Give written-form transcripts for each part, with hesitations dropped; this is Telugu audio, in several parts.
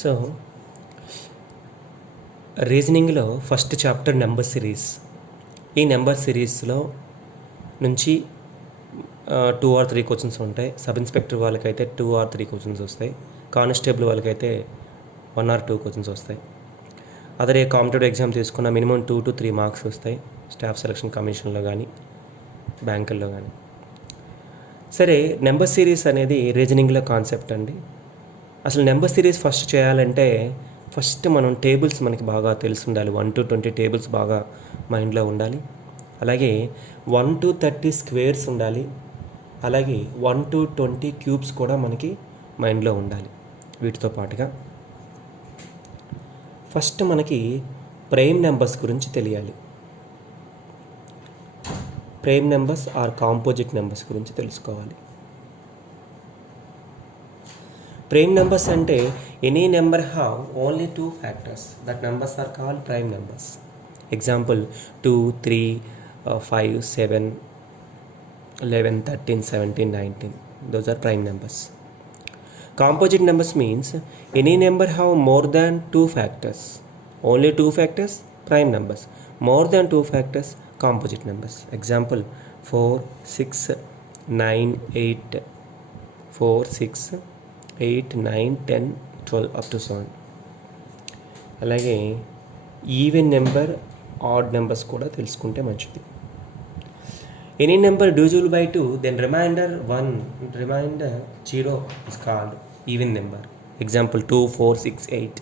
సో రీజనింగ్లో ఫస్ట్ చాప్టర్ నెంబర్ సిరీస్. ఈ నెంబర్ సిరీస్లో నుంచి 2 or 3 క్వశ్చన్స్ ఉంటాయి. సబ్ ఇన్స్పెక్టర్ వాళ్ళకైతే 2 or 3 క్వశ్చన్స్ వస్తాయి. కానిస్టేబుల్ వాళ్ళకైతే 1 or 2 క్వశ్చన్స్ వస్తాయి. అదే కాంపిటేటివ్ ఎగ్జామ్ తీసుకున్న మినిమం 2 to 3 మార్క్స్ వస్తాయి, స్టాఫ్ సెలక్షన్ కమిషన్లో కానీ బ్యాంకుల్లో కానీ. సరే, నెంబర్ సిరీస్ అనేది రీజనింగ్లో కాన్సెప్ట్ అండి. అసలు నెంబర్ సిరీస్ ఫస్ట్ చేయాలంటే ఫస్ట్ మనం టేబుల్స్ మనకి బాగా తెలిసి ఉండాలి. 1 to 20 టేబుల్స్ బాగా మైండ్లో ఉండాలి. అలాగే 1 to 30 స్క్వేర్స్ ఉండాలి. అలాగే 1 to 20 క్యూబ్స్ కూడా మనకి మైండ్లో ఉండాలి. వీటితో పాటుగా ఫస్ట్ మనకి ప్రైమ్ నెంబర్స్ గురించి తెలియాలి. Prime numbers or composite numbers గురించి తెలుసుకోవాలి. ప్రైమ్ నెంబర్స్ అంటే any number have only 2 factors. That numbers are called prime numbers. Example 2, 3, 5, 7, 11, 13, 17, 19. Those are prime numbers. Composite numbers means any number have more than 2 factors. Only 2 factors, prime numbers. More than 2 factors, composite numbers. Example 4, 6, 9, 8, 4, 6, 8, 9, 10, 12 up to 7. అలాగే ఈవెన్ నెంబర్, ఆడ్ నెంబర్స్ కూడా తెలుసుకుంటే మంచిది. Any number divisible by 2, then remainder 1, remainder 0 is called even number. Example 2, 4, 6, 8.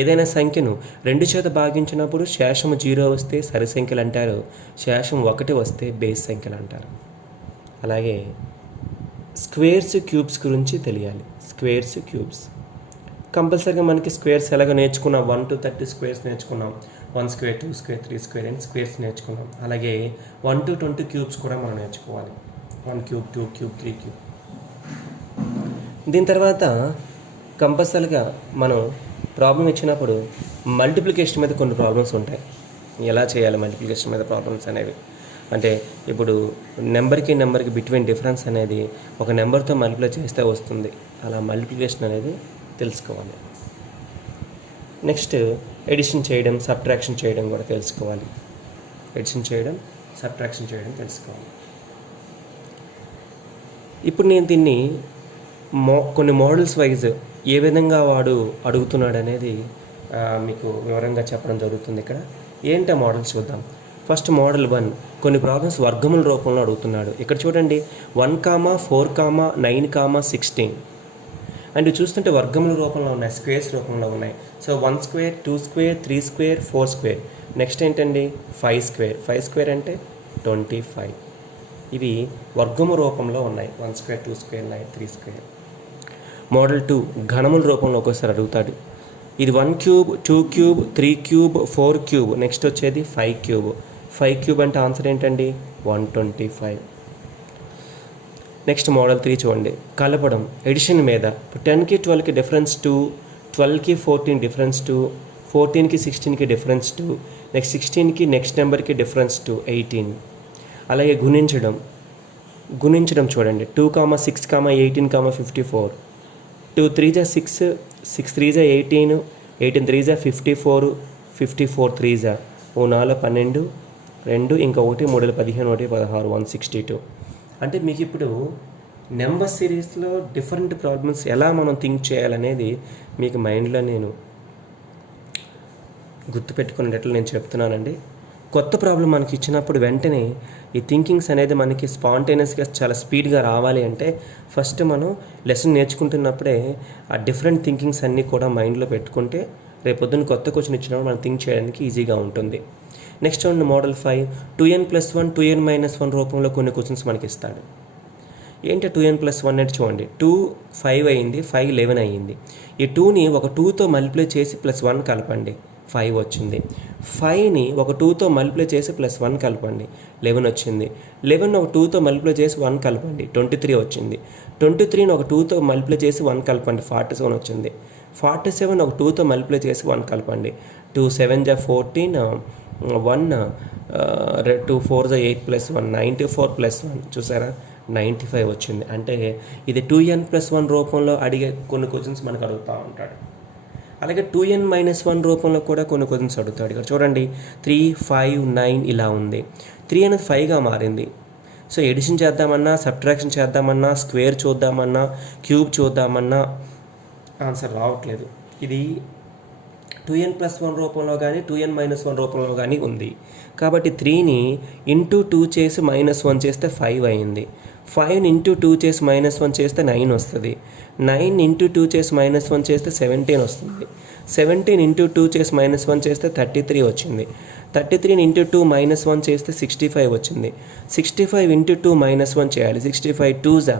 ఏదైనా సంఖ్యను 2 చేత భాగించినప్పుడు శేషము 0 వస్తే సరి సంఖ్యలు అంటారు, శేషం 1 వస్తే బేస్ సంఖ్యలు అంటారు. అలాగే స్క్వేర్స్, క్యూబ్స్ గురించి తెలియాలి. స్క్వేర్స్, క్యూబ్స్ కంపల్సరీగా మనకి స్క్వేర్స్ ఎలాగ నేర్చుకున్నాం. 1 to 30 స్క్వేర్స్ నేర్చుకున్నాం. 1 square, 2 square, 3 square and squares నేర్చుకున్నాం. అలాగే 1 to 20 క్యూబ్స్ కూడా మనం నేర్చుకోవాలి. 1 cube, 2 cube, 3 cube. దీని తర్వాత కంపల్సరీగా మనం ప్రాబ్లం ఇచ్చినప్పుడు మల్టిప్లికేషన్ మీద కొన్ని ప్రాబ్లమ్స్ ఉంటాయి. ఎలా చేయాలి మల్టిప్లికేషన్ మీద ప్రాబ్లమ్స్ అనేవి అంటే, ఇప్పుడు నెంబర్కి బిట్వీన్ డిఫరెన్స్ అనేది ఒక నెంబర్తో మల్టిప్లై చేస్తే వస్తుంది. అలా మల్టిప్లికేషన్ అనేది తెలుసుకోవాలి. నెక్స్ట్ ఎడిషన్ చేయడం, సబ్ట్రాక్షన్ చేయడం కూడా తెలుసుకోవాలి. ఎడిషన్ చేయడం, సబ్ట్రాక్షన్ చేయడం తెలుసుకోవాలి. ఇప్పుడు నేను దీన్ని కొన్ని మోడల్స్ వైజ్ ఏ విధంగా వాడు అడుగుతున్నాడు అనేది మీకు వివరంగా చెప్పడం జరుగుతుంది. ఇక్కడ ఏంటో మోడల్స్ చూద్దాం. ఫస్ట్ మోడల్ 1, కొన్ని ప్రాబ్లమ్స్ వర్గముల రూపంలో అడుగుతున్నాడు. ఇక్కడ చూడండి 1, 4, 9, 16 అండ్ చూస్తుంటే వర్గముల రూపంలో ఉన్నాయి, స్క్వేర్స్ రూపంలో ఉన్నాయి. So 1 square, 2 square, 3 square, 4 square. Next ఏంటండి 5 square. 5 square అంటే 25. ఇవి వర్గము రూపంలో ఉన్నాయి. 1 square, 2 square, 3 square. మోడల్ 2, ఘనముల రూపంలో ఒక్కోసారి అడుగుతాడు. ఇది 1 cube, 2 cube, 3 cube, 4 cube. Next వచ్చేది 5 cube. 5 cube అంటే ఆన్సర్ ఏంటండి 125. నెక్స్ట్ మోడల్ 3 చూడండి, కలపడం, ఎడిషన్ మీద. 10కి 12కి డిఫరెన్స్ 2, 12కి 14 డిఫరెన్స్ 2, 14కి 16కి డిఫరెన్స్ 2, నెక్స్ట్ 16కి నెక్స్ట్ నెంబర్కి డిఫరెన్స్ 2, 18. అలాగే గుణించడం చూడండి 2, 6, 18, 54. 2 3 6, 6 3 18, 18 3 54, 54 3 4 12, 2 ఇంకా 1 3 15, 1 16, 162. అంటే మీకు ఇప్పుడు నెంబర్ సిరీస్లో డిఫరెంట్ ప్రాబ్లమ్స్ ఎలా మనం థింక్ చేయాలనేది మీకు మైండ్లో నేను గుర్తుపెట్టుకునేటట్లు నేను చెప్తున్నానండి. కొత్త ప్రాబ్లం మనకి ఇచ్చినప్పుడు వెంటనే ఈ థింకింగ్స్ అనేది మనకి స్పాంటేనియస్గా చాలా స్పీడ్గా రావాలి అంటే ఫస్ట్ మనం లెసన్ నేర్చుకుంటున్నప్పుడే ఆ డిఫరెంట్ థింకింగ్స్ అన్నీ కూడా మైండ్లో పెట్టుకుంటే రేపొద్దున కొత్త క్వశ్చన్ ఇచ్చినప్పుడు మనం థింక్ చేయడానికి ఈజీగా ఉంటుంది. నెక్స్ట్ చూడండి మోడల్ 5, 2n+1, 2n-1 రూపంలో కొన్ని క్వశ్చన్స్ మనకి ఇస్తాడు. ఏంటి 2n+1 అంటే చూడండి 2 5 అయింది, 5 11 అయ్యింది. ఈ 2ని ఒక 2తో మల్టిప్లై చేసి +1 కలపండి, 5 వచ్చింది. 5ని ఒక 2తో మల్టిప్లై చేసి +1 కలపండి, 11 వచ్చింది. 11ని ఒక 2తో మల్టిప్లై చేసి 1 కలపండి, 23 వచ్చింది. 23ని ఒక 2తో మల్టిప్లై చేసి 1 కలపండి, 47 వచ్చింది. 47 ఒక 2తో మల్టిప్లై చేసి 1 కలపండి, 2 7 14, 1 2 4 8 +1 94 +1 చూసారా 95 వచ్చింది. అంటే ఇది 2n+1 రూపంలో అడిగే కొన్ని క్వశ్చన్స్ మనకు అడుగుతూ ఉంటాడు. అలాగే 2n-1 రూపంలో కూడా కొన్ని క్వశ్చన్స్ అడుగుతాడు. ఇక్కడ చూడండి 3, 5, 9 ఇలా ఉంది. 3 అనేది 5గా మారింది. సో ఎడిషన్ చేద్దామన్నా, సబ్ట్రాక్షన్ చేద్దామన్నా, స్క్వేర్ చూద్దామన్నా, క్యూబ్ చూద్దామన్నా ఆన్సర్ రావట్లేదు. ఇది 2n+1 రూపంలో కానీ 2n-1 రూపంలో కానీ ఉంది. కాబట్టి 3ని ఇంటూ 2 చేసి -1 చేస్తే 5 అయింది. 5ని ఇంటూ 2 చేసి -1 చేస్తే 9 వస్తుంది. 9 ఇంటూ 2 చేసి -1 చేస్తే 17 వస్తుంది. 17 ఇంటూ 2 చేసి -1 చేస్తే 33 వచ్చింది. 33ని ఇంటూ 2 -1 చేస్తే 65 వచ్చింది. 65 ఇంటూ 2 -1 చేయాలి. 65 2s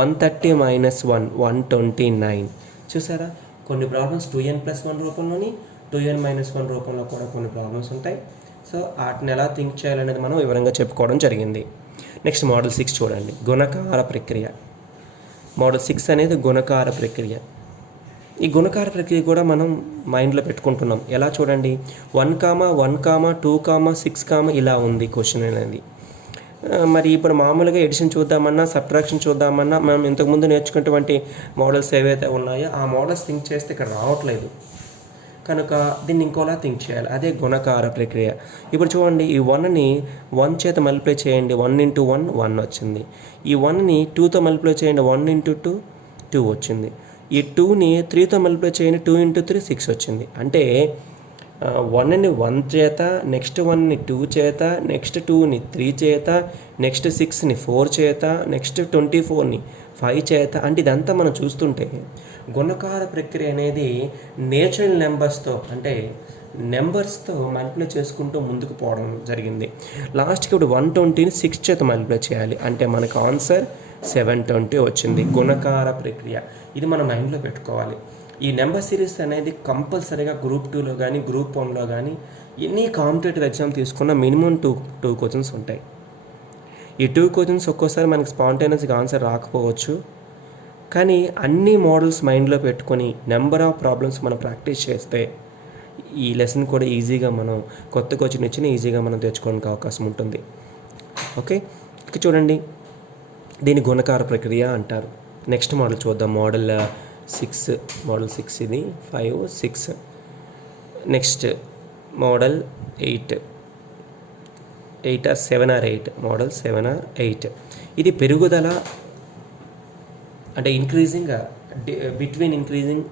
130 -1 129. చూసారా, కొన్ని ప్రాబ్లమ్స్ 2n+1 రూపంలోని 2n-1 రూపంలో కూడా కొన్ని ప్రాబ్లమ్స్ ఉంటాయి. సో వాటిని ఎలా థింక్ చేయాలనేది మనం వివరంగా చెప్పుకోవడం జరిగింది. నెక్స్ట్ మోడల్ 6 చూడండి, గుణకార ప్రక్రియ. మోడల్ 6 అనేది గుణకార ప్రక్రియ. ఈ గుణకార ప్రక్రియ కూడా మనం మైండ్లో పెట్టుకుంటున్నాం. ఎలా చూడండి, 1, 1, 2, 6 ఇలా ఉంది క్వశ్చన్ అనేది. మరి ఇప్పుడు మామూలుగా ఎడిషన్ చూద్దామన్నా, సబ్ట్రాక్షన్ చూద్దామన్నా, మనం ఇంతకుముందు నేర్చుకున్నటువంటి మోడల్స్ ఏవైతే ఉన్నాయో ఆ మోడల్స్ థింక్ చేస్తే ఇక్కడ రావట్లేదు. కనుక దీన్ని ఇంకోలా థింక్ చేయాలి. అదే గుణకార ప్రక్రియ. ఇప్పుడు చూడండి, ఈ 1ని 1 చేత మల్టిప్లై చేయండి. 1 × 1 1 వచ్చింది. ఈ 1ని 2తో మల్టిప్లై చేయండి. 1 × 2 2 వచ్చింది. ఈ 2ని 3తో మల్టిప్లై చేయండి. 2 × 3 6 వచ్చింది. అంటే 1ని 1 చేత, నెక్స్ట్ 1ని 2 చేత, నెక్స్ట్ 2ని 3 చేత, నెక్స్ట్ 6ని 4 చేత, నెక్స్ట్ 24ని 5 చేత. అంటే ఇదంతా మనం చూస్తుంటే గుణకార ప్రక్రియ అనేది నేచురల్ నెంబర్స్తో, అంటే నెంబర్స్తో మల్టిప్లై చేసుకుంటూ ముందుకు పోవడం జరిగింది. లాస్ట్కి ఇప్పుడు 120ని 6 చేత మల్టిప్లై చేయాలి. అంటే మనకు ఆన్సర్ 720 వచ్చింది. గుణకార ప్రక్రియ ఇది మన మైండ్లో పెట్టుకోవాలి. ఈ నెంబర్ సిరీస్ అనేది కంపల్సరీగా గ్రూప్ 2లో కానీ గ్రూప్ 1లో కానీ ఎన్ని కాంపిటేటివ్ ఎగ్జామ్ తీసుకున్నా మినిమం టూ క్వశ్చన్స్ ఉంటాయి. ఈ 2 క్వశ్చన్స్ ఒక్కోసారి మనకి స్పాంటేనియస్గా ఆన్సర్ రాకపోవచ్చు. కానీ అన్ని మోడల్స్ మైండ్లో పెట్టుకొని నెంబర్ ఆఫ్ ప్రాబ్లమ్స్ మనం ప్రాక్టీస్ చేస్తే ఈ లెసన్ కూడా ఈజీగా మనం కొత్త క్వశ్చన్ ఇచ్చిన ఈజీగా మనం తెచ్చుకోవడానికి అవకాశం ఉంటుంది. ఓకే, ఇక చూడండి, దీని గుణకార ప్రక్రియ అంటారు. నెక్స్ట్ మోడల్ చూద్దాం. మోడల్ 6 ఇది 5, 6. Next model 8 or 7 or 8. Model 7 or 8 ఇది పెరుగుదల, అంటే increasing between increasing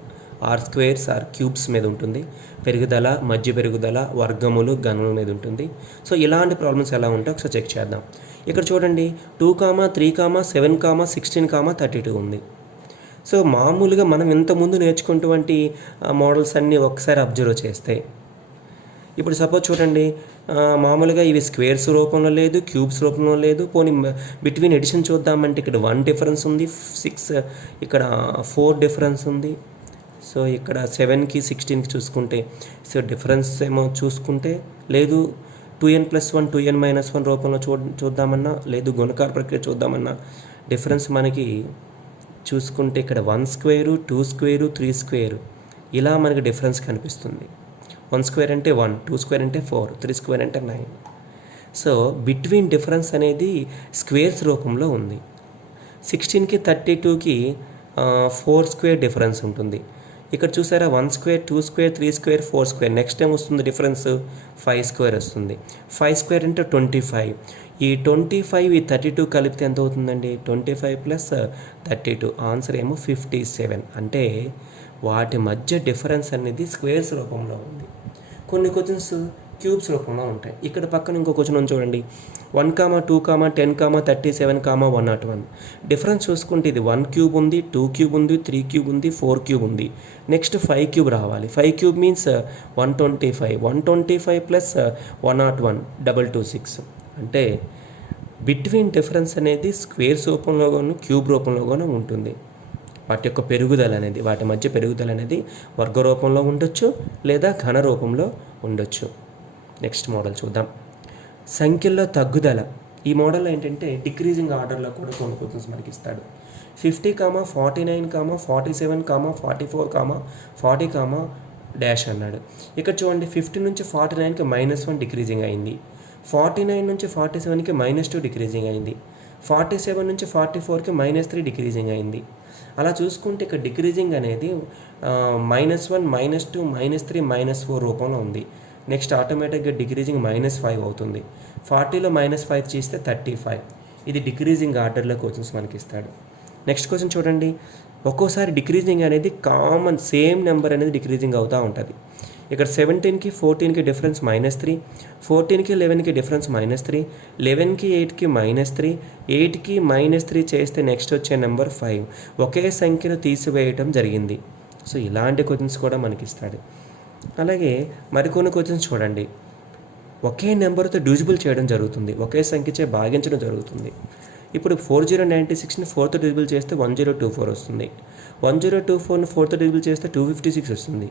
or squares or cubes మీద ఉంటుంది. పెరుగుదల, మధ్య పెరుగుదల, వర్గములు, గణముల మీద ఉంటుంది. సో ఇలాంటి ప్రాబ్లమ్స్ ఎలా ఉంటాయో ఒకసారి చెక్ చేద్దాం. ఇక్కడ చూడండి 2, 3, 7, 16, 32 ఉంది. సో మామూలుగా మనం ఇంతకుముందు నేర్చుకున్నటువంటి మోడల్స్ అన్నీ ఒకసారి అబ్జర్వ్ చేస్తే, ఇప్పుడు సపోజ్ చూడండి, మామూలుగా ఇవి స్క్వేర్స్ రూపంలో లేదు, క్యూబ్స్ రూపంలో లేదు. పోనీ బిట్వీన్ ఎడిషన్ చూద్దామంటే ఇక్కడ 1 డిఫరెన్స్ ఉంది, 6 ఇక్కడ 4 డిఫరెన్స్ ఉంది. సో ఇక్కడ 7కి 16కి చూసుకుంటే సో డిఫరెన్స్ ఏమో చూసుకుంటే లేదు. 2n+1 2n-1 రూపంలో చూద్దామన్నా, లేదు గుణకార ప్రక్రియ చూద్దామన్నా డిఫరెన్స్ మనకి చూసుకుంటే ఇక్కడ 1 స్క్వేరు, 2 స్క్వేరు, 3 స్క్వేరు ఇలా మనకి డిఫరెన్స్ కనిపిస్తుంది. 1 స్క్వేర్ అంటే 1, 2 స్క్వేర్ అంటే 4, 3 స్క్వేర్ అంటే 9. సో బిట్వీన్ డిఫరెన్స్ అనేది స్క్వేర్స్ రూపంలో ఉంది. 16కి 32కి 4 స్క్వేర్ డిఫరెన్స్ ఉంటుంది. ఇక్కడ చూసారా 1 square, 2 square, 3 square, 4 square. Next time వస్తుంది డిఫరెన్స్ 5 స్క్వేర్ వస్తుంది. 5 స్క్వేర్ అంటే 25. ఈ 25 ఈ 32 కలిపితే ఎంత అవుతుందండి? 25 + 32 ఆన్సర్ ఏమో 57. అంటే వాటి మధ్య డిఫరెన్స్ అనేది స్క్వేర్స్ రూపంలో ఉంది. కొన్ని క్వశ్చన్స్ క్యూబ్స్ రూపంలో ఉంటాయి. ఇక్కడ పక్కన ఇంకో క్వశ్చన్ ఉంది చూడండి, 1, 2, 10, 37, 101. డిఫరెన్స్ చూసుకుంటే ఇది 1 క్యూబ్ ఉంది, 2 క్యూబ్ ఉంది, 3 క్యూబ్ ఉంది, 4 క్యూబ్ ఉంది. నెక్స్ట్ 5 క్యూబ్ రావాలి. 5 క్యూబ్ మీన్స్ 125. 125 + 101 226. అంటే బిట్వీన్ డిఫరెన్స్ అనేది స్క్వేర్స్ రూపంలోగాను క్యూబ్ రూపంలోగాను ఉంటుంది. వాటి యొక్క పెరుగుదల అనేది, వాటి మధ్య పెరుగుదల అనేది వర్గ రూపంలో ఉండొచ్చు లేదా ఘన రూపంలో ఉండొచ్చు. నెక్స్ట్ మోడల్ చూద్దాం. సంఖ్యల్లో తగ్గుదల. ఈ మోడల్ ఏంటంటే డిక్రీజింగ్ ఆర్డర్లో కూడా కొన్ని క్వశ్చన్స్ మనకి ఇస్తాడు. 50, 49, 47, 44, 40, డాష్ అన్నాడు. ఇక్కడ చూడండి 50 నుంచి 49కి -1 డిక్రీజింగ్ అయింది. 49 నుంచి 47కి -2 డిక్రీజింగ్ అయింది. 47 నుంచి 44కి -3 డిక్రీజింగ్ అయింది. అలా చూసుకుంటే ఇక్కడ డిక్రీజింగ్ అనేది -1, -2, -3, -4 రూపంలో ఉంది. నెక్స్ట్ ఆటోమేటిక్గా డిక్రీజింగ్ -5 అవుతుంది. 40లో -5 చేస్తే 35. ఇది డిక్రీజింగ్ ఆర్డర్లో క్వశ్చన్స్ మనకి ఇస్తాడు. నెక్స్ట్ క్వశ్చన్ చూడండి. ఒక్కోసారి డిక్రీజింగ్ అనేది కామన్ సేమ్ నెంబర్ అనేది డిక్రీజింగ్ అవుతూ ఉంటుంది. ఇక్కడ 17కి 14కి డిఫరెన్స్ -3, 14కి 11కి డిఫరెన్స్ -3, 11కి 8కి -3, 8కి -3 చేస్తే నెక్స్ట్ వచ్చే నెంబర్ 5. ఒకే సంఖ్యను తీసివేయటం జరిగింది. సో ఇలాంటి క్వశ్చన్స్ కూడా మనకి ఇస్తాడు. అలాగే మరికొన్ని క్వశ్చన్స్ చూడండి. ఒకే నెంబర్తో డివిజిబుల్ చేయడం జరుగుతుంది, ఒకే సంఖ్యచే భాగించడం జరుగుతుంది. ఇప్పుడు 4096ని 4తో డివిజిబుల్ చేస్తే 1024 వస్తుంది. 1024ని 4తో డివిజిబుల్ చేస్తే 256 వస్తుంది.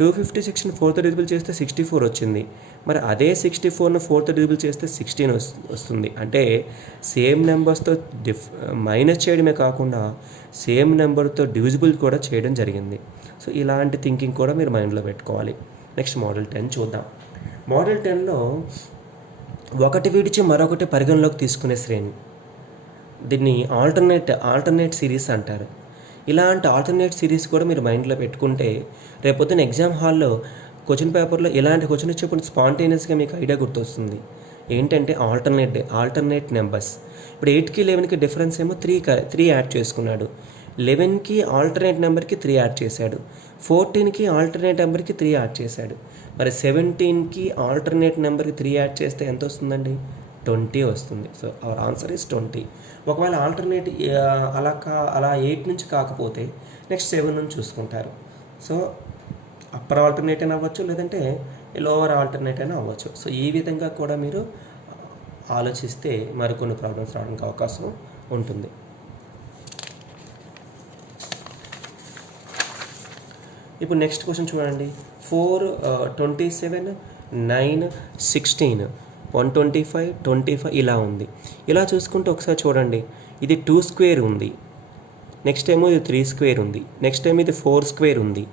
256ని 4తో డివిజిబుల్ చేస్తే 64 వచ్చింది. మరి అదే 64ని 4తో డివిజిబుల్ చేస్తే 16 వస్తుంది. అంటే సేమ్ నెంబర్స్తో మైనస్ చేయడమే కాకుండా సేమ్ నెంబర్తో డివిజిబుల్ కూడా చేయడం జరిగింది. సో ఇలాంటి థింకింగ్ కూడా మీరు మైండ్లో పెట్టుకోవాలి. నెక్స్ట్ మోడల్ 10 చూద్దాం. మోడల్ 10లో ఒకటి విడిచి మరొకటి పరిగణలోకి తీసుకునే శ్రేణి, దీన్ని ఆల్టర్నేట్ సిరీస్ అంటారు. ఇలాంటి ఆల్టర్నేట్ సిరీస్ కూడా మీరు మైండ్లో పెట్టుకుంటే రేపొద్దున ఎగ్జామ్ హాల్లో క్వశ్చన్ పేపర్లో ఇలాంటి క్వశ్చన్ ఇచ్చేప్పుడు స్పాంటేనియస్గా మీకు ఐడియా గుర్తొస్తుంది. ఏంటంటే ఆల్టర్నేట్ నెంబర్స్. ఇప్పుడు 8కి 11కి డిఫరెన్స్ ఏమో 3 యాడ్ చేసుకున్నాడు. 11కి ఆల్టర్నేట్ నెంబర్కి 3 యాడ్ చేశాడు. 14కి ఆల్టర్నేట్ నెంబర్కి 3 యాడ్ చేశాడు. మరి 17కి ఆల్టర్నేట్ నెంబర్కి 3 యాడ్ చేస్తే ఎంత వస్తుందండి? 20 వస్తుంది. So our answer is 20. ఒకవేళ ఆల్టర్నేట్ అలా 8 నుంచి కాకపోతే నెక్స్ట్ 7 నుంచి చూసుకుంటారు. సో అప్పర్ ఆల్టర్నేట్ అయినా అవ్వచ్చు, లేదంటే లోవర్ ఆల్టర్నేట్ అయినా అవ్వచ్చు. సో ఈ విధంగా కూడా మీరు ఆలోచిస్తే మరికొన్ని ప్రాబ్లమ్స్ రావడానికి అవకాశం ఉంటుంది. ఇప్పుడు నెక్స్ట్ క్వశ్చన్ చూడండి. 4, 27, 9, 16, 125, 25 ఇలా ఉంది. ఇలా చూసుకుంటే ఒకసారి చూడండి. ఇది 2 స్క్వేర్ ఉంది, నెక్స్ట్ ఏమో ఇది 3 స్క్వేర్ ఉంది, నెక్స్ట్ టైం ఇది 4 స్క్వేర్ ఉంది,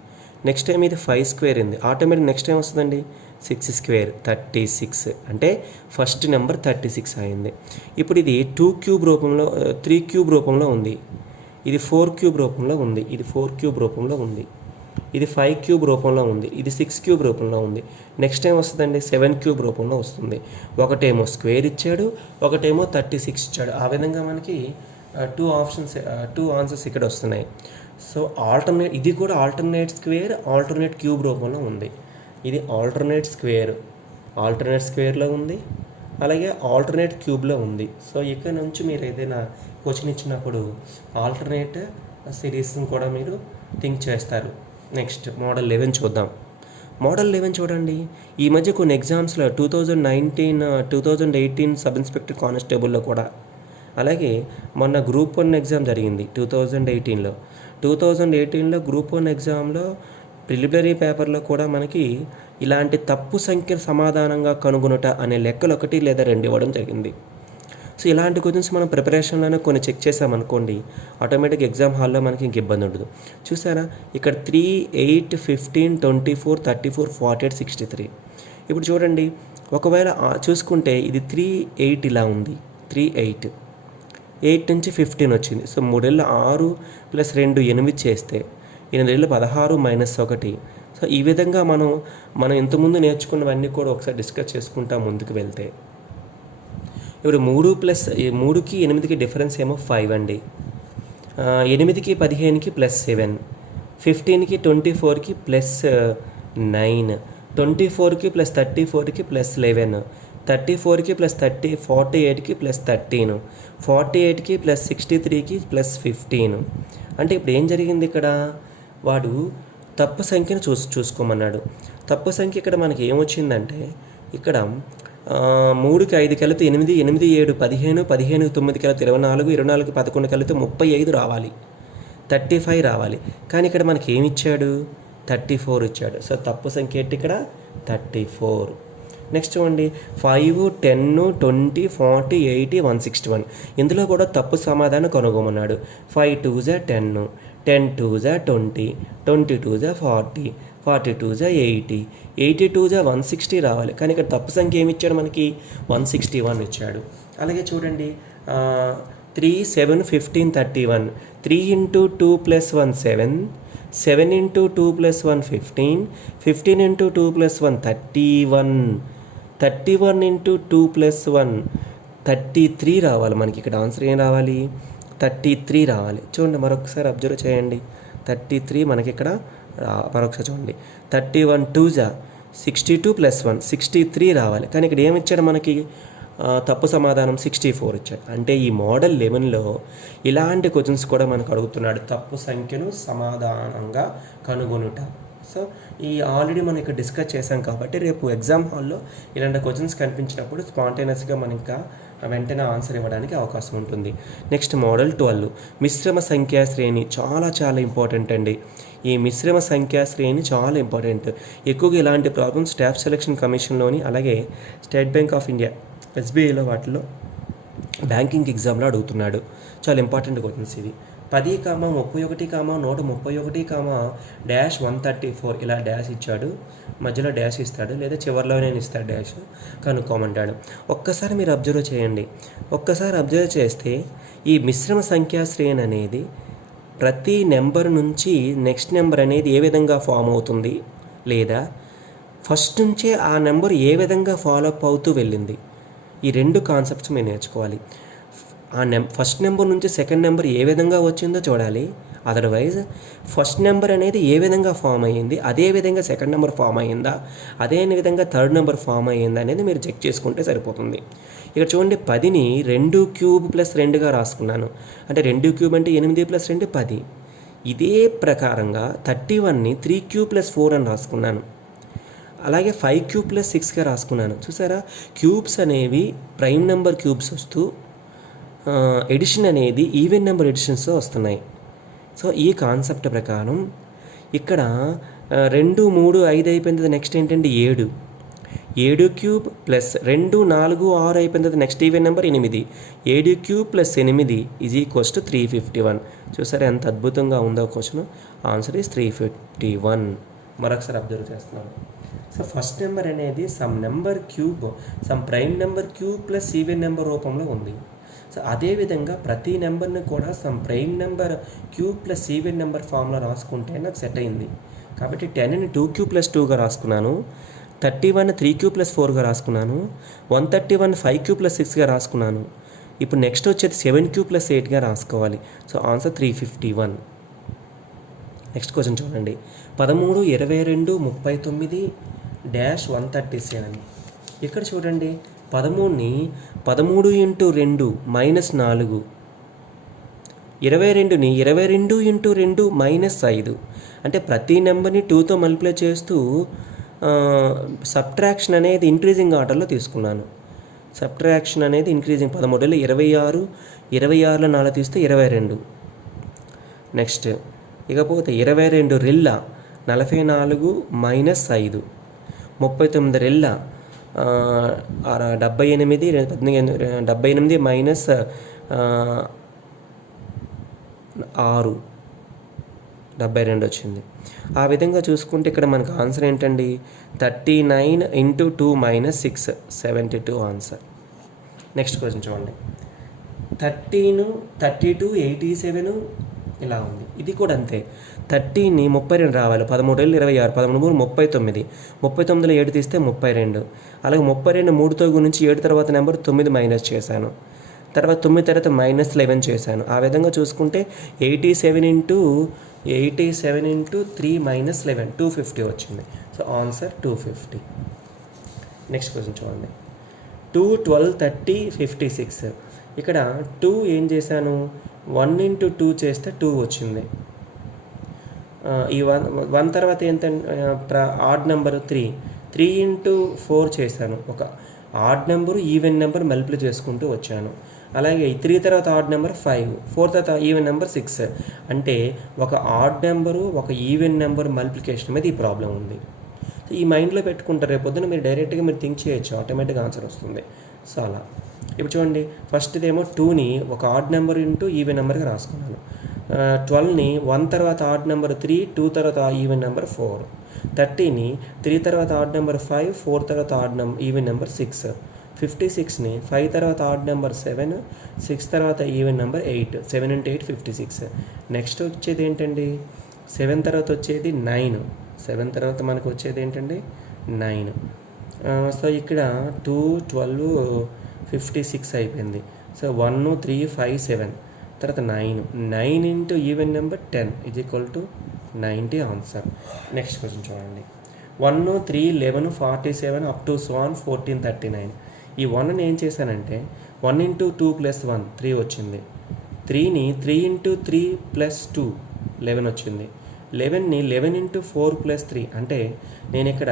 నెక్స్ట్ టైం ఇది 5 స్క్వేర్ ఉంది. ఆటోమేటిక్ నెక్స్ట్ టైం వస్తుందండి 6 స్క్వేర్ 36. అంటే ఫస్ట్ నెంబర్ 36 అయింది. ఇప్పుడు ఇది 2 క్యూబ్ రూపంలో 3 క్యూబ్ రూపంలో ఉంది, ఇది 4 క్యూబ్ రూపంలో ఉంది, ఇది 4 క్యూబ్ రూపంలో ఉంది, ఇది 5 క్యూబ్ రూపంలో ఉంది, ఇది 6 క్యూబ్ రూపంలో ఉంది. నెక్స్ట్ టైం వస్తుందండి 7 క్యూబ్ రూపంలో వస్తుంది. ఒకటేమో స్క్వేర్ ఇచ్చాడు, ఒకటేమో 36 ఇచ్చాడు. ఆ విధంగా మనకి 2 ఆన్సర్స్ ఇక్కడ వస్తున్నాయి. సో ఇది కూడా ఆల్టర్నేట్ స్క్వేర్, ఆల్టర్నేట్ క్యూబ్ రూపంలో ఉంది. ఇది ఆల్టర్నేట్ స్క్వేర్లో ఉంది, అలాగే ఆల్టర్నేట్ క్యూబ్లో ఉంది. సో ఇక్కడ నుంచి మీరు ఏదైనా క్వశ్చన్ ఇచ్చినప్పుడు ఆల్టర్నేట్ సిరీస్ని కూడా మీరు థింక్ చేస్తారు. నెక్స్ట్ మోడల్ 11 చూద్దాం. మోడల్ 11 చూడండి. ఈ మధ్య కొన్ని ఎగ్జామ్స్లో 2019, 2018 సబ్ ఇన్స్పెక్టర్ కానిస్టేబుల్లో కూడా, అలాగే మొన్న గ్రూప్ 1 ఎగ్జామ్ జరిగింది 2018లో. 2018లో గ్రూప్ 1 ఎగ్జామ్లో ప్రిలిమినరీ పేపర్లో కూడా మనకి ఇలాంటి తప్పు సంఖ్య సమాధానంగా కనుగొనుట అనే లెక్కలు 1 లేదా 2 ఇవ్వడం జరిగింది. సో ఇలాంటి క్వశ్చన్స్ మనం ప్రిపరేషన్లోనే కొన్ని చెక్ చేసామనుకోండి, ఆటోమేటిక్ ఎగ్జామ్ హాల్లో మనకి ఇంక ఇబ్బంది ఉండదు. చూసారా, ఇక్కడ 3, 8, 15, 24, 34, 48, 63. ఇప్పుడు చూడండి, ఒకవేళ చూసుకుంటే ఇది 3, 8 ఇలా ఉంది. 3, 8 నుంచి 15 వచ్చింది. సో 3 6 + 2 8 చేస్తే 8 16 - 1. సో ఈ విధంగా మనం ఇంతకుముందు నేర్చుకున్నవన్నీ కూడా ఒకసారి డిస్కస్ చేసుకుంటా ముందుకు వెళ్తే, ఇప్పుడు 3కి 8కి డిఫరెన్స్ ఏమో 5 అండి. 8కి 15కి +7, 15కి 24కి +9, 24కి +34కి +11, 34కి +30, 48కి +13, 48కి +63కి +15. అంటే ఇప్పుడు ఏం జరిగింది ఇక్కడ? వాడు తప్పు సంఖ్యను చూసుకోమన్నాడు. తప్పు సంఖ్య ఇక్కడ మనకి ఏమొచ్చిందంటే, ఇక్కడ 3కి 5 కలిపితే 8, 8, 7, 15, 15కి 9 కలిపితే 24, 24కి 11 కలిపితే 35 రావాలి, 35 రావాలి. కానీ ఇక్కడ మనకి ఏమి ఇచ్చాడు? 34 ఇచ్చాడు. సో తప్పు సంఖ్య ఏంటి ఇక్కడ? 34. నెక్స్ట్ చూడండి, 5, 10, 20, 40, 80, 161. ఇందులో కూడా తప్పు సమాధానం కనుగొమన్నాడు. 5 2 10, 10 2 20, 20 2 40, 42 జా 80, 82 జా 160 రావాలి. కానీ ఇక్కడ తప్పు సంఖ్య ఏమి ఇచ్చాడు మనకి? 161 ఇచ్చాడు. అలాగే చూడండి 3, 7, 15, 31. 3 into 2 plus 1 7, 7 into 2 plus 1 15, 15 into 2 plus 1 31, 31 into 2 plus 1 33 రావాలి. మనకి ఇక్కడ ఆన్సర్ ఏం రావాలి? 33 రావాలి. చూడండి మరొకసారి అబ్జర్వ్ చేయండి. 33 మనకి ఇక్కడ మరొకసారి చూడండి. 31 2 జా 62 plus 1 63 రావాలి. కానీ ఇక్కడ ఏమి ఇచ్చాడు మనకి? తప్పు సమాధానం 64 ఇచ్చాడు. అంటే ఈ మోడల్ 11లో ఇలాంటి క్వశ్చన్స్ కూడా మనకు అడుగుతున్నాడు. తప్పు సంఖ్యను సమాధానంగా కనుగొనుట. సో ఈ ఆల్రెడీ మనం ఇక్కడ డిస్కస్ చేసాం కాబట్టి రేపు ఎగ్జామ్ హాల్లో ఇలాంటి క్వశ్చన్స్ కనిపించినప్పుడు స్పాంటేనియస్గా మనం ఇంకా వెంటనే ఆన్సర్ ఇవ్వడానికి అవకాశం ఉంటుంది. నెక్స్ట్ మోడల్ 12 మిశ్రమ సంఖ్యా శ్రేణి. చాలా చాలా ఇంపార్టెంట్ అండి. ఈ మిశ్రమ సంఖ్యా శ్రేణి చాలా ఇంపార్టెంట్. ఎక్కువగా ఇలాంటి ప్రాబ్లమ్స్ స్టాఫ్ సెలక్షన్ కమిషన్లోని అలాగే స్టేట్ బ్యాంక్ ఆఫ్ ఇండియా ఎస్బీఐలో వాటిలో బ్యాంకింగ్ ఎగ్జామ్లో అడుగుతున్నాడు. చాలా ఇంపార్టెంట్ క్వశ్చన్స్ ఇది. 10, 31, 131, డాష్ 134 ఇలా డాష్ ఇచ్చాడు. మధ్యలో డాష్ ఇస్తాడు లేదా చివరిలోనే ఇస్తాడు డాష్. కనుక్కోమంటాడు. ఒక్కసారి మీరు అబ్జర్వ్ చేయండి. ఒక్కసారి అబ్జర్వ్ చేస్తే ఈ మిశ్రమ సంఖ్యా శ్రేణి అనేది ప్రతి నెంబర్ నుంచి నెక్స్ట్ నెంబర్ అనేది ఏ విధంగా ఫామ్ అవుతుంది లేదా ఫస్ట్ నుంచే ఆ నెంబర్ ఏ విధంగా ఫాలో అప్ అవుతూ వెళ్ళింది. ఈ రెండు కాన్సెప్ట్స్ మీరు నేర్చుకోవాలి. ఫస్ట్ నెంబర్ నుంచి సెకండ్ నెంబర్ ఏ విధంగా వచ్చిందో చూడాలి. అదర్వైజ్ ఫస్ట్ నెంబర్ అనేది ఏ విధంగా ఫామ్ అయ్యింది, అదే విధంగా సెకండ్ నెంబర్ ఫామ్ అయ్యిందా, అదే విధంగా థర్డ్ నెంబర్ ఫామ్ అయ్యిందా అనేది మీరు చెక్ చేసుకుంటే సరిపోతుంది. ఇక్కడ చూడండి 10ని 2 క్యూబ్ ప్లస్ 2గా రాసుకున్నాను. అంటే 2 క్యూబ్ అంటే 8 ప్లస్ 2 10. ఇదే ప్రకారంగా 31ని 3 క్యూబ్ ప్లస్ 4 అని రాసుకున్నాను. అలాగే 5 క్యూబ్ ప్లస్ 6గా రాసుకున్నాను. చూసారా, క్యూబ్స్ అనేవి ప్రైమ్ నెంబర్ క్యూబ్స్ వస్తూ ఎడిషన్ అనేది ఈవెన్ నెంబర్ ఎడిషన్స్తో వస్తున్నాయి. సో ఈ కాన్సెప్ట్ ప్రకారం ఇక్కడ 2, 3, 5 అయిపోయింది. నెక్స్ట్ ఏంటంటే 7. 7 క్యూబ్ ప్లస్ 2, 4, 6 అయిపోయింది. Next even number 8. 7 cube plus 8 is equals to 351. చూసారా ఎంత అద్భుతంగా ఉందో క్వశ్చన్. Answer is 351. మరొకసారి అబ్జర్వ్ చేస్తున్నాను. సో ఫస్ట్ నెంబర్ అనేది some number cube, some prime number cube plus even number రూపంలో ఉంది. సో అదేవిధంగా ప్రతి నెంబర్ని కూడా some prime number cube plus even number ఫామ్లో రాసుకుంటే నాకు సెట్ అయింది. కాబట్టి 10ని 2 క్యూబ్ ప్లస్ 2గా రాసుకున్నాను. 31 3 క్యూబ్ ప్లస్ 4గా రాసుకున్నాను. 131 5 క్యూబ్ ప్లస్ 6గా రాసుకున్నాను. ఇప్పుడు నెక్స్ట్ వచ్చేది 7 క్యూబ్ ప్లస్ 8గా రాసుకోవాలి. So answer 351. నెక్స్ట్ క్వశ్చన్ చూడండి. 13, 22, 39, డాష్ 137. ఇక్కడ చూడండి 13ని 13 ఇంటూ 2 మైనస్ 4, 22ని 22 ఇంటూ 2 మైనస్ 5. అంటే ప్రతి నెంబర్ని 2తో మల్టిప్లై చేస్తూ సబ్ట్రాక్షన్ అనేది ఇంక్రీజింగ్ ఆర్డర్లో తీసుకున్నాను. సబ్ట్రాక్షన్ అనేది ఇంక్రీజింగ్. 13లో 26, 26లో 4 తీస్తే 22. నెక్స్ట్ ఇకపోతే 22 రెళ్ళ 44 మైనస్ 5, 39 రెళ్ళ 78, 78 మైనస్ 6, 72 వచ్చింది. ఆ విధంగా చూసుకుంటే ఇక్కడ మనకు ఆన్సర్ ఏంటండి? 39 into 2 minus 6, 72 answer. Next question చూడండి. 13, 32, 87 ఇలా ఉంది. ఇది కూడా అంతే. 30ని 32 రావాలి. 13 26, 13 39, 39లో 7 తీస్తే 32. అలాగే 32 3తో గురించి 7 తర్వాత నెంబర్ 9 మైనస్ చేశాను. తర్వాత 9 తర్వాత మైనస్ 11 చేశాను. ఆ విధంగా చూసుకుంటే 87 ఇంటూ 3 మైనస్ 11 250 వచ్చింది. So answer 250. నెక్స్ట్ క్వశ్చన్ చూడండి. 2, 12, 30, 56. ఇక్కడ 2 ఏం చేశాను? 1 ఇంటూ 2 చేస్తే 2 వచ్చింది. ఈ 1 తర్వాత ఏంటంటే ఆడ్ నెంబరు 3 ఇంటూ 4 చేశాను. ఒక add number even number multiply చేసుకుంటూ వచ్చాను. అలాగే 3 తర్వాత ఆడ్ నెంబర్ 5, 4 తర్వాత ఈవెన్ నెంబర్ 6. అంటే ఒక ఆడ్ నెంబరు ఒక ఈవెన్ నెంబర్ మల్టిప్లికేషన్ మీద ఈ ప్రాబ్లం ఉంది. ఈ మైండ్లో పెట్టుకుంటారు. రేపు పొద్దున మీరు డైరెక్ట్గా మీరు థింక్ చేయొచ్చు, ఆటోమేటిక్గా ఆన్సర్ వస్తుంది. సో అలా ఇప్పుడు చూడండి. ఫస్ట్ ఇదేమో 2ని ఒక ఆడ్ నెంబర్ ఇంటూ ఈవెన్ నెంబర్గా రాసుకున్నాను. 12ని 1 తర్వాత ఆడ్ నెంబర్ 3, 2 తర్వాత ఈవెన్ నెంబర్ 4. 30ని 3 తర్వాత ఆడ్ నెంబర్ 5, 4 తర్వాత ఈవెన్ నెంబర్ 6. 56ని 5 తర్వాత ఆడ్ నెంబర్ 7, 6 తర్వాత ఈవెన్ నెంబర్ 8. 7 into 8 56. నెక్స్ట్ వచ్చేది ఏంటండి 7 తర్వాత వచ్చేది 9. 7 తర్వాత మనకు వచ్చేది ఏంటండి 9. సో ఇక్కడ 2, 12, 56 అయిపోయింది. సో 1, 3, 5, 7 తర్వాత 9 into even number 10 is equal to 90 answer. Next question చూడండి. 1, 3, 11, 47 అప్ టు 14, 39. ఈ 1ని ఏం చేశానంటే 1 into 2 + 1 3 వచ్చింది. 3ని 3 into 3 + 2 11 వచ్చింది. 11ని 11 into 4 + 3 అంటే నేను ఇక్కడ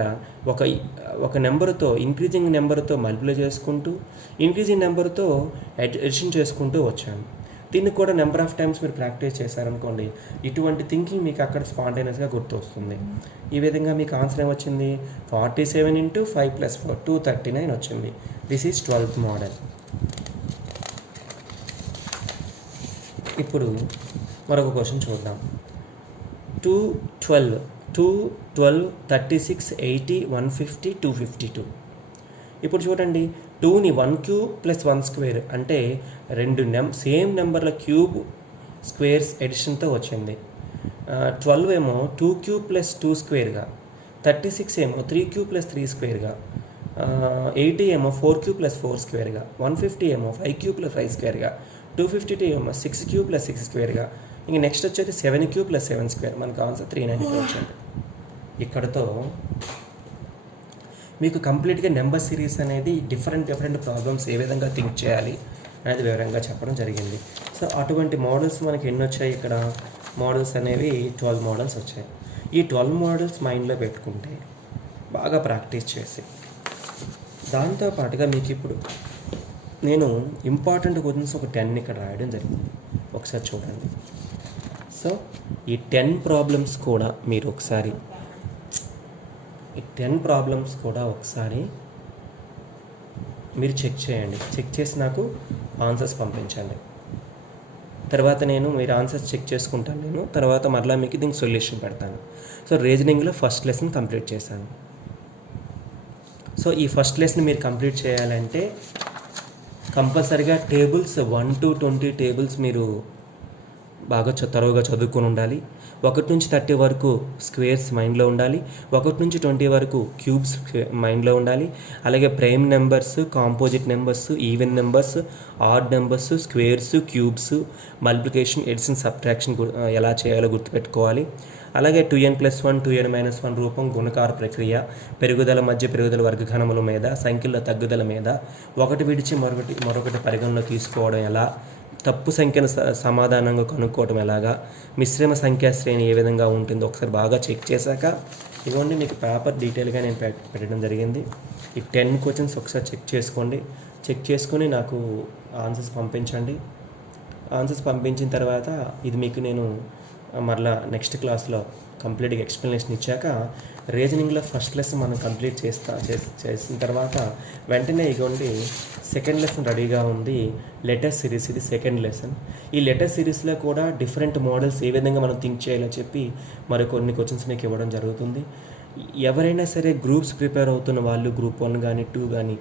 ఒక నెంబర్తో ఇంక్రీజింగ్ నెంబర్తో మల్టిప్లై చేసుకుంటూ ఇంక్రీజింగ్ నెంబర్తో ఎడిషన్ చేసుకుంటూ వచ్చాను. దీన్ని కూడా నెంబర్ ఆఫ్ టైమ్స్ మీరు ప్రాక్టీస్ చేశారనుకోండి, ఇటువంటి థింకింగ్ మీకు అక్కడ స్పాంటేనియస్గా గుర్తొస్తుంది. ఈ విధంగా మీకు ఆన్సర్ ఏమొచ్చింది 47 into 5 + 4 239 వచ్చింది. This is 12th model. ఇప్పుడు మరొక క్వశ్చన్ చూద్దాం. 2, 12, 36, 80, 150, 252. ఇప్పుడు చూడండి 2ని 1 cube + 1 square అంటే సేమ్ నెంబర్ల క్యూబ్ స్క్వేర్స్ ఎడిషన్తో వచ్చింది. 12 ఏమో 2 cube + 2 squareగా, 36 ఏమో 3 cube + 3 squareగా, 80 ఏమో 4 cube + 4 squareగా, 150 ఏమో 5 cube + 5 squareగా, 252 ఏమో 6 cube + 6 squareగా, ఇంక నెక్స్ట్ వచ్చేది 7 cube + 7 square. మనకు ఆన్సర్ 395 వచ్చింది. ఇక్కడతో మీకు కంప్లీట్గా నెంబర్ సిరీస్ అనేది డిఫరెంట్ ప్రాబ్లమ్స్ ఏ విధంగా థింక్ చేయాలి అనేది వివరంగా చెప్పడం జరిగింది. సో అటువంటి మోడల్స్ మనకి ఎన్ని వచ్చాయి? ఇక్కడ మోడల్స్ అనేవి 12 మోడల్స్ వచ్చాయి. ఈ 12 మోడల్స్ మైండ్లో పెట్టుకుంటే బాగా ప్రాక్టీస్ చేసి దాంతోపాటుగా మీకు ఇప్పుడు నేను ఇంపార్టెంట్ క్వశ్చన్స్ ఒక 10 ఇక్కడ రాయడం జరిగింది. ఒకసారి చూడండి. సో ఈ 10 ప్రాబ్లమ్స్ కూడా మీరు ఒకసారి మీరు చెక్ చేయండి. చెక్ చేసి నాకు ఆన్సర్స్ పంపించండి. తర్వాత మీరు ఆన్సర్స్ చెక్ చేసుకుంటాను. తర్వాత మరలా మీకు దీనికి సొల్యూషన్ పెడతాను. సో రీజనింగ్లో ఫస్ట్ లెసన్ కంప్లీట్ చేశాను. సో ఈ ఫస్ట్ లెసన్ మీరు కంప్లీట్ చేయాలంటే కంపల్సరీగా టేబుల్స్ 1 to 20 టేబుల్స్ మీరు బాగా తరువుగా చదువుకొని ఉండాలి. 1 నుంచి 30 వరకు స్క్వేర్స్ మైండ్లో ఉండాలి. 1 నుంచి 20 వరకు క్యూబ్స్ మైండ్లో ఉండాలి. అలాగే prime numbers, composite numbers, even numbers, odd numbers, squares, cubes, multiplication, addition, subtraction ఎలా చేయాలో గుర్తుపెట్టుకోవాలి. అలాగే 2n + 1, 2n - 1 రూపం, గుణకార ప్రక్రియ, పెరుగుదల వర్గఘనముల మీద, సంఖ్యల తగ్గుదల మీద, ఒకటి విడిచి మరొకటి పరిగణలో తీసుకోవడం ఎలా, తప్పు సంఖ్యను సమాధానంగా కనుక్కోవడం ఎలాగా, మిశ్రమ సంఖ్యా శ్రేణి ఏ విధంగా ఉంటుందో ఒకసారి బాగా చెక్ చేశాక ఇవ్వండి. మీకు పేపర్ డీటెయిల్గా నేను పెట్టడం జరిగింది. ఈ 10 క్వశ్చన్స్ ఒకసారి చెక్ చేసుకోండి. చెక్ చేసుకొని నాకు ఆన్సర్స్ పంపించండి. ఆన్సర్స్ పంపించిన తర్వాత ఇది మీకు నేను మరలా నెక్స్ట్ క్లాస్లో కంప్లీట్గా ఎక్స్ప్లెనేషన్ ఇచ్చాక రీజనింగ్లో ఫస్ట్ లెసన్ మనం కంప్లీట్ చేసిన తర్వాత వెంటనే ఇగోండి సెకండ్ లెసన్ రెడీగా ఉంది. లెటర్ సిరీస్, ఇది సెకండ్ లెసన్. ఈ లెటర్ సిరీస్లో కూడా డిఫరెంట్ మోడల్స్ ఏ విధంగా మనం థింక్ చేయాలో చెప్పి మరికొన్ని క్వశ్చన్స్ మీకు ఇవ్వడం జరుగుతుంది. ఎవరైనా సరే గ్రూప్స్ ప్రిపేర్ అవుతున్న వాళ్ళు, గ్రూప్ 1 కానీ 2 కానీ,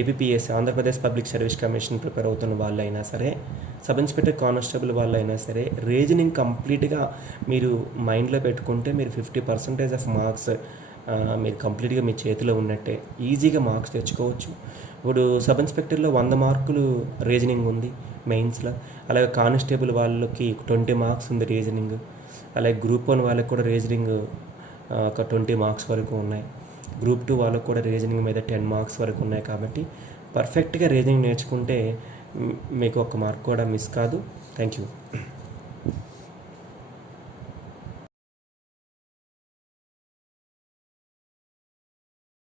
APPSC Andhra Pradesh public service commission prepare అవుతున్న వాళ్ళు అయినా సరే, సబ్ ఇన్స్పెక్టర్ కానిస్టేబుల్ వాళ్ళు అయినా సరే, రీజనింగ్ కంప్లీట్గా మీరు మైండ్లో పెట్టుకుంటే మీరు 50% ఆఫ్ మార్క్స్ మీరు కంప్లీట్గా మీ చేతిలో ఉన్నట్టే. ఈజీగా మార్క్స్ తెచ్చుకోవచ్చు. ఇప్పుడు సబ్ ఇన్స్పెక్టర్లో 100 మార్కులు రీజనింగ్ ఉంది మెయిన్స్లో. అలాగే కానిస్టేబుల్ వాళ్ళకి 20 మార్క్స్ ఉంది రీజనింగ్. అలాగే గ్రూప్ 1 వాళ్ళకి కూడా రీజనింగ్ ఒక 20 మార్క్స్ వరకు ఉన్నాయి. గ్రూప్ 2 వాళ్ళకు కూడా రీజనింగ్ మీద 10 మార్క్స్ వరకు ఉన్నాయి. కాబట్టి పర్ఫెక్ట్గా రీజనింగ్ నేర్చుకుంటే మీకు ఒక మార్క్ కూడా మిస్ కాదు. Thank you.